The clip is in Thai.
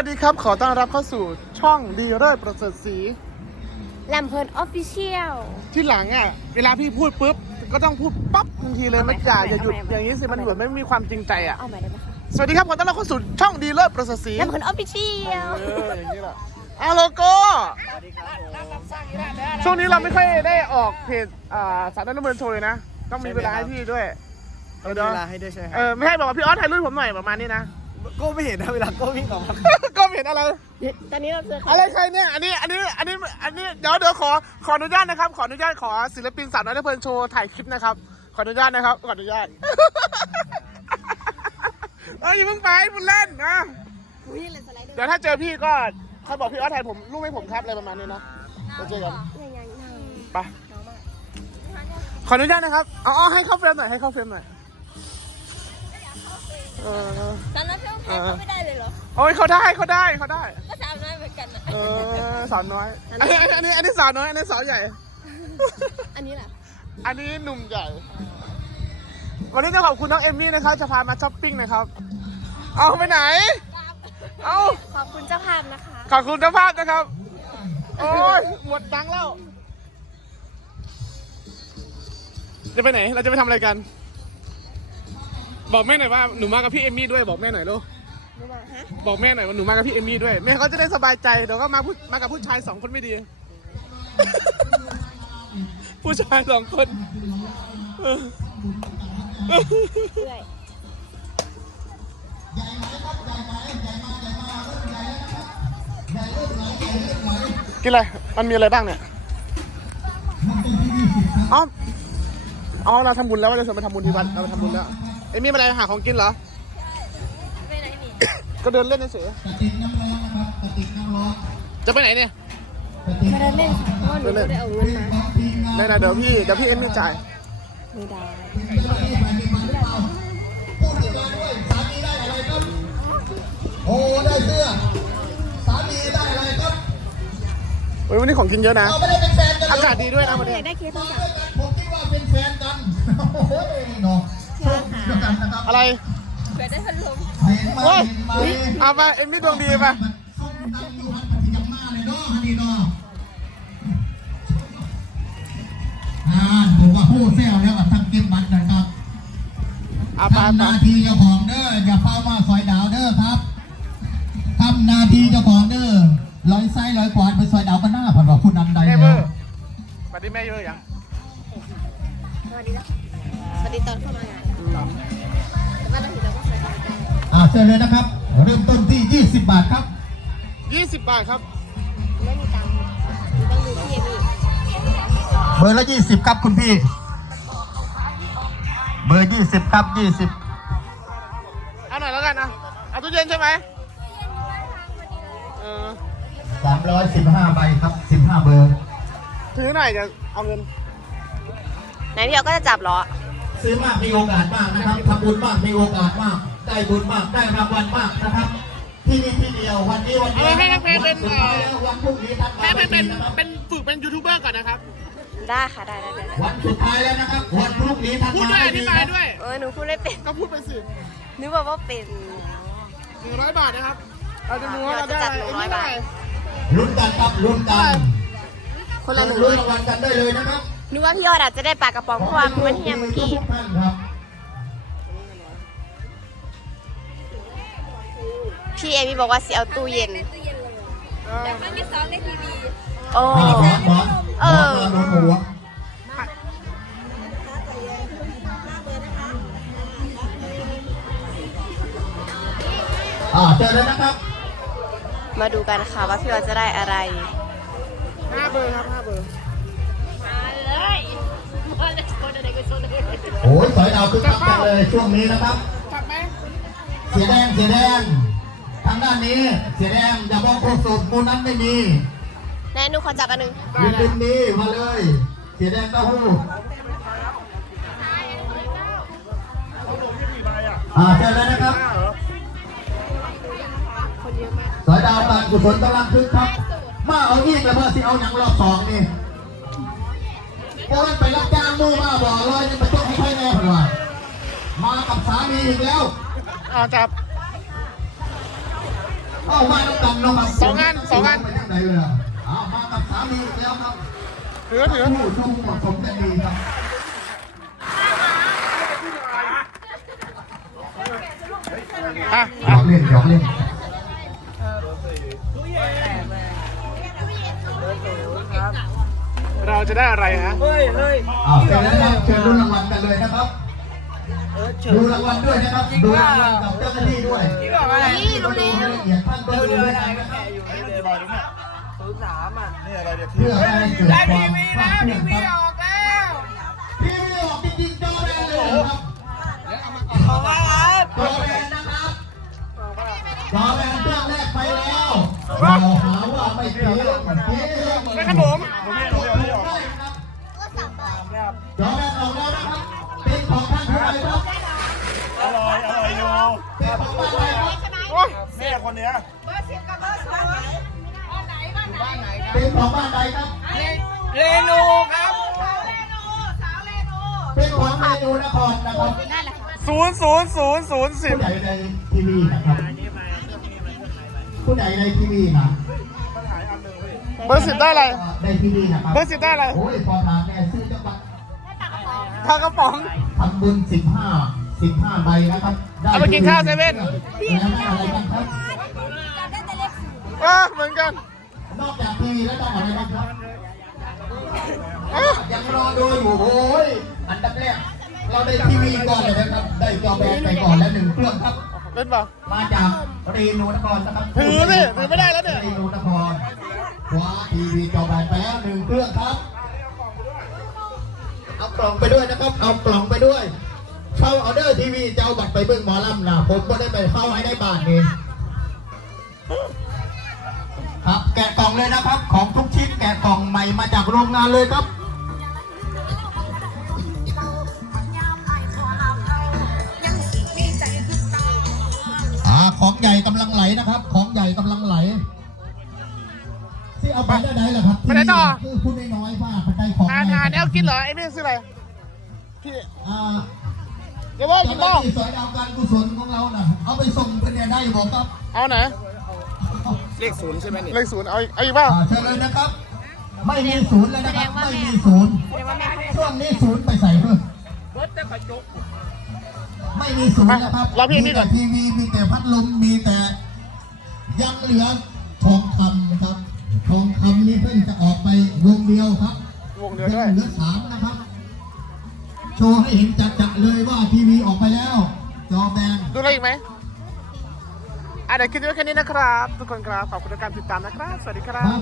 สวัสดีครับ ขอต้อนรับเข้าสู่ช่องดีเลิศประเสริฐศรีลำเพลินออฟฟิเชียล ที่หลังอะ เวลาพี่พูดปุ๊บ ก็ต้องพูดปั๊บทันทีเลยเอาใหม่ไม่จ่าอย่าหยุดเอาใหม่อย่างนี้สิ มันเหมือนไม่มีความจริงใจอะ เอาใหม่ได้ไหมคะสวัสดีครับ ขอต้อนรับเข้าสู่ช่องดีเลิศประเสริฐศรีลำเพลินออฟฟิเชียล เอออย่างนี้แหละอาโลโก้ช่วงนี้เราไม่ค่อยได้ออกเพจอ่าสารนันเบิร์นโชว์เลยนะ ต้องมีเวลาให้พี่ด้วย เอต้อองมีเดี๋ยวเวลาให้ด้วยใช่ไหมคเอรับอไม่ให้บอกว่าพี่ออสถ่ายรูปผมหน่อยประมาณนี้นะ โก็ไม่เห็นนะเวลาโก็วิ่งออกมาก็เห็นอะไร ตอนนี้เราเจอใครอะไรใครเนี่ย อันนี้ อันนี้ อันนี้ อันนี้ เดี๋ยวเดี๋ยวขอ ขออนุญาตนะครับ ขออนุญาตขอศิลปินสาวน้อยเพลินโชว์ถ่ายคลิปนะครับ ขออนุญาตนะครับ ขออนุญาต เอ้ยอย่าเพิ่งไปบุญเล่นนะ อุ้ยเลยสไลเดอร์เดี๋ยวถ้าเจอพี่ก็เขาบอกพี่ออสถ่ายผมรูปให้ผมครับอะไรประมาณนี้นะไปเจอกันยังยังยังไปขออนุญาตนะครับ อ๋อให้เข้าเฟรมหน่อย ให้เข้าเฟรมหน่อย เออตอนนั้นเพื่อนแพ้เขาไม่ได้เลยเหรอโอ้ยเขาได้เขาได้เขาได้ ก็สามน้อยเหมือนกันอะเออสาวน้อยอันนี้อันนี้อันนี้สาวน้อยอันนี้สาวใหญ่ อันนี้แหละอันนี้หนุ่มใหญ่ วันนี้จะขอบคุณน้องเอมมี่นะครับจะพามาช้อปปิ้งนะครับ เอาไปไหน เอาขอบคุณเจ้าภาพนะคะ ขอบคุณเจ้าภาพนะครับ โอ้ยหมดตังค์แล้ว จะไปไหน เราจะไปทำอะไรกัน บอกแม่หน่อยว่าหนูมากับพี่เอมมี่ด้วยบอกแม่หน่อยลูกรู้มาฮะบอกแม่หน่อยว่าหนูมากับพี่เอมมี่ด้วยแม่เขาจะได้สบายใจเดี๋ยวก็มาพูดมากับผู้ชายสองคนไม่ดี ผู้ชายสองคนเออเรื่อยกินอะไรมันมีอะไรบ้างเนี่ยอ๋ออ๋อเราทำบุญแล้วว่าจะชวนไปทำบุญที่วัดเราไปทำบุญแล้ว เอมมี่มาอะไรหาของกินเหรอ ไปไหนนี่ก็เดินเล่นเฉยๆจะไปไหนเนี่ยมาเดินเล่นค่ะเพราะว่าหนูไม่ได้เอาเงินมาได้นะเดี๋ยวพี่เดี๋ยวพี่เอมมี่จ่าย ไม่ได้โอ้ได้เสื้อสามีได้อะไรครับเฮ้ยวันนี้ของกินเยอะนะ เราไม่ได้เป็นแฟนกันอากาศดีด้วยนะวันอนี้ยากได้เคสโทรศัพท์ผมคิดว่าเป็นแฟนกัน โอ้โหเนาะ อะไรเผื่อได้พัดลมเห็นไหมโอ้ยเห็นไหมเอาไปเอมมี่ดวงดีไปส้มตำอยู่หันปฏิกรรมมาเลยเนาะฮันนี่เนาะอ่าผมว่าโอ้แซวแล้วกับทำเก็บบัตรนะครับเอาไปทำหไปนาทีเจ้าของเด้ออย่าเฝ้ามาซอยดาวเด้อครับทำหนาทีเจ้าของเด้อลอยไส้ลอยกวาดไปซอยดาวกันหน้าผ่านว่าคุณนันใดแม่แล้เบอวร์สวัสดีแม่เยอะยังสวัสดีนะสวัสดีตอนเข้ามางาน อ่าเชิญเลยนะครับ เริ่มต้นที่ 20 บาทครับยี่สิบบาทครับ ไม่มีตังค์หนูต้องดูพี่เอมี่เบอร์ละ 20 ครับคุณพี่ เบอร์ 20 ครับเอาหน่อยแล้วกันนะ เอาตู้เย็นใช่ไหมเออ20 315ใบครับ15เบอร์ ถือหน่อยจะเอาเงิน ไหนพี่เอาก็จะจับเหรอ ซื้อมากมีโอกาสมากนะครับทำบุญมากมีโอกาสมาก ได้บุญมากได้รางวัลมากนะครับ ที่นี่ที่เดียววันนี้วันเดียวเอาให้นักเพลงเป็นวัสุดท้ายแล้ววันพรุ่งนี้ท่านมาให้เป็นเป็นไม่ดีนะครับ เป็นฝึกเป็นยูทูบเบอร์ก่อนนะครับ ได้ค่ะได้ได้ได้ได้วันสุดท้ายแล้วนะครับ วันพรุ่งนี้ท่านพูดมาด้วยอไม่ธิดีบายนะด้วย เออหนูพูดได้เป็นก็พูดไปสินึกว่าว่าเป็น หนึ่งร้อยบาทนะครับ เราจะดูว่าเราได้อะไรเราจะจัดหนึ่งร้อยบาท ลุ้นกันครับลุ้นกันคนละหนึ่งลุ้นรางวัลกันได้เลยนะครับ นึกว่าพี่ยอดอาจจะได้ปลากระป๋องเพราะว่ามันเฮียเมื่อกี้ทุกท่านครับพี่เอมี่บอกว่าสิเอาตู้เย็นเออโอ้บอสบอสเออ บอสหัวอ่าเจอเลยนะครับ มาดูกันค่ะว่าพี่ยอดจะได้อะไรห้าเบอร์ครับห้าเบอร์ โอ้ยสอยดาวคึกคักจังเลยช่วงนี้นะครับจับไหมเสียแดงเสียแดงทางด้านนี้เสียแดงอย่ามองโคศกมูลนั้นไม่มีแน่หนูขอจับอันหนึ่งได้ยืนเลดิยนนี้มาเลย เสียแดงเต้าหู้อ่าเจอแล้วนะครับห้าเหรอคนเยอะมากสอยดาวการกุศลกำลังคึกครับมาเอาอีกแล้วเพื่อสิเอาอย่างรอบสองนี่ โอ้ยไปรับจ้างมือมาบ่อลอยนี่มาจ้องให้ใครแน่ผ่านว่ามากับสามีอีกแล้วเอาจับเอามาต้องกันเนาะครับสองอันสองอันไปทางไหนเลยอะเอามากับสามีอีกแล้วครับถือถือผู้ดูเหมาะสมกันดีครับอะหยอกเล่นหยอกเล่นเราจะได้อะไรฮะเฮ้ยเฮ้ยอ้าวเสร็จแล้วนะครับเชิญรุ่นรางวัลกันเลยนะครับเออเฉิดูนรางวัลด้วยนะครับดูรางวัลกับเจ้าหน้าที่ด้วยที่บอกอะไรนี่รู้ดูแล้วให้ละเอียดท่านก็เร็วดูเร็วด้วยอะไรกันก็นะครับแกอยู่นี่เลยศูนย์สามอะเพื่อให้เกิดความภาคภูมิใจครับอกแล้วทีวีออกจริงๆจอแบนเลยเหรอครับขอบคุณครับจอแบนนะครับจอแบนเครื่องแรกไปแล้วเราหาว่าไม่เกี่ยวเกี่ยวได้ขนม คนเนี้ยเป็นของบ้านใดครับ เรนูครับเป็นของเมนูนครนะครับนั่นแหละค่ะศูนย์ศูนย์ศูนย์ศูนย์สิบผู้ใดในทีวีนะครับผู้ใดในทีวีนะเบอร์สิบได้อะไร ในทีวีนะครับเบอร์สิบได้อะไรโอ้ยพอถามแม่ซื้อจังหวัดทางกระป๋อง ทำบุญสิบห้าสิบห้าใบนะครับด้เอาไปกินข้าวเซเว่นแล้วได้อะไรบ้างครับเออเหมือนกันนอกจากทีวีแล้วต้องอะไรบ้างครับเอ้ายังรอดูอยู่โอ้ยอันดับแรกเราได้ทีวีก่อนเลยนะครับ ได้จอแบนไปก่อนแล้วหนึ่งเครื่องครับเล่นเปล่ามาจากเรนูนครนะครับถือดิถือไม่ได้แล้วเนี่ยเรนูนครคว้าทีวีจอแบนไปแล้วหนึ่งเครื่องครับ เอากล่องไปด้วยนะครับ เอากล่องไปด้วยเข้าออเดอร์ทีวีจะเอาบัตรไปเบิ่งหมอลำนะผมก็ได้ไปเข้าให้ได้บ้านเอง เลยนะครับ ของทุกชิ้นแกะกล่องใหม่มาจากโรงงานเลยครับอ่าของใหญ่กำลังไหลนะครับ ของใหญ่กำลังไหลที่เอาไปได้ไหนล่ะครับไปไหนต่อคือพูดน้อยๆว่าไปได้ของอ่านใหญ่อ่านแนวกินเหรอไอ้นี่ซื้ออะไรพี่อ่าเดี๋ยวว่ากินเจ้าหบ้าน้าที่สอยดาวการกุศลของเราน่ะเอาไปส่งเพื่อนเนี่ยได้บอกครับ เอาไหน เลขศูนย์ใช่ไหมนี่เลขศูนย์เอาอีกเอาอีกเปล่าอ่าเชิญเลยนะครับ ไม่มีศูนย์เลยนะครับไม่มีศูนย์แสดงว่าแม่เขาช่วงนี้ศูนย์ไปใส่เพิ่มเบิร์ดแต่กระจกไม่มีศูนย์นะครับเราพี่มีนี่ก่แต่อนทีวีมีแต่พัดลมมีแต่ยังเหลือทองคำครับทองคำนี่เพิ่งจะออกไปวงเดียวครับวงเดียวด้วย เหลือสามนะครับ โชว์ให้เห็นจัดๆเลยว่าทีวีออกไปแล้ว จอแบนดูอะไรอีกไหม อะเดี๋ยวคลิปนี้ไว้แค่นี้นะครับ ทุกคนครับ ขอบคุณทุกการติดตามนะครับ สวัสดีครับ